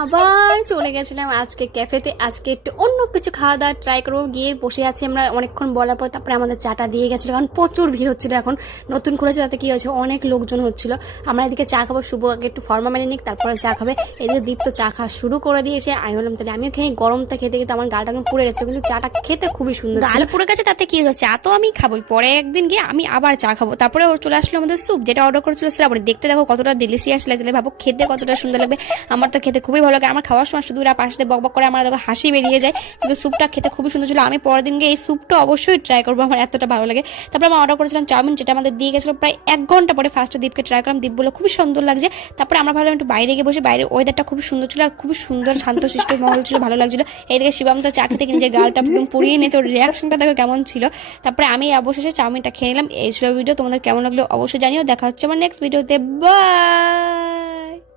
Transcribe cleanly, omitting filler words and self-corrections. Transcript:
আবার চলে গেছিলাম আজকে ক্যাফেতে। আজকে একটু অন্য কিছু খাওয়া দাওয়া ট্রাই করবো। গিয়ে বসে আছি আমরা অনেকক্ষণ বলার পর, তারপরে আমাদের চাটা দিয়ে গেছিলো, কারণ প্রচুর ভিড় হচ্ছিল। এখন নতুন খুলেছে, তাতে কি হয়েছে, অনেক লোকজন হচ্ছিল। আমরা এদিকে চা খাবো, শুভ আগে একটু ফর্মা মেনে নিক, তারপরে চা খাবে। এদিকে দীপ তো চা খাওয়া শুরু করে দিয়েছে। আমি বললাম তাহলে আমিও খেয়ে, গরমটা খেতে কিন্তু আমার গাটা এখন পুড়ে গেছিলো, কিন্তু চাটা খেতে খুবই সুন্দর ছিল। গাল পুড়ে গেছে তাতে কি হয়েছে, চা তো আমি খাবোই, পরে একদিন গিয়ে আমি আবার চা খাবো। তারপরে ওর চলে আসলো আমাদের স্যুপ, যেটা অর্ডার করেছিল শ্রাবণী। দেখতে দেখো কতটা ডেলিশিয়াস লাগছে, ভাবো খেতে কতটা সুন্দর লাগবে। আমার তো খেতে খুবই ভালো লাগে। আমার খাওয়ার সময় শুধু ওরা পাশে বকবক করে, আমার দেখো হাসি বেরিয়ে যায়, কিন্তু স্যুপটা খেতে খুবই সুন্দর ছিল। আমি পরের দিন গিয়ে এই স্যুপটা অবশ্যই ট্রাই করবো, আমার এতটা ভালো লাগে। তারপর আমরা অর্ডার করেছিলাম চাউমিন, যেটা আমাদের দিয়ে গেছিলো প্রায় 1 ঘন্টা পরে। ফার্স্টে দীপকে ট্রাই করলাম, দীপ বললো খুবই সুন্দর লাগছে। তারপরে আমরা ভাবলাম একটু বাইরে গিয়ে বসে, বাইরে ওয়েদারটা খুবই সুন্দর ছিল, আর খুবই সুন্দর শান্তশিষ্ট মহল ছিল, ভালো লাগছিল। এইদিকে শিবাম তো চা খেতে নিজের গালটা একদম পুড়িয়ে নিয়েছে, ওর রিয়াকশনটা দেখো কেমন ছিল। তারপরে আমি অবশেষে চাউমিনটা খেয়ে নিলাম। এই ছিল ভিডিও, তোমাদের কেমন লাগলো অবশ্যই জানিও। দেখা হচ্ছে আমার নেক্সট ভিডিওতে, বাই।